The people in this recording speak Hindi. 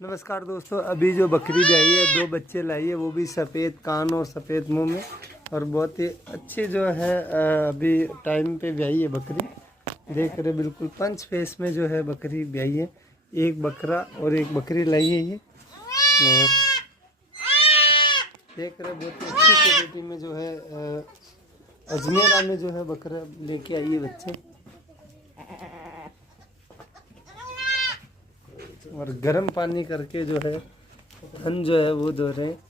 नमस्कार दोस्तों, अभी जो बकरी ब्याई है 2 बच्चे लाई है, वो भी सफ़ेद कान और सफ़ेद मुंह में, और बहुत ही अच्छी जो है अभी टाइम पे ब्याई है बकरी। देख रहे बिल्कुल पंच फेस में जो है बकरी ब्याई है। एक बकरा और एक बकरी लाई है ये, और देख रहे बहुत ही अच्छी क्वालिटी में जो है अजमेरा में जो है बकरा लेके आई है बच्चे, और गर्म पानी करके जो है थन जो है वो धो रहे हैं।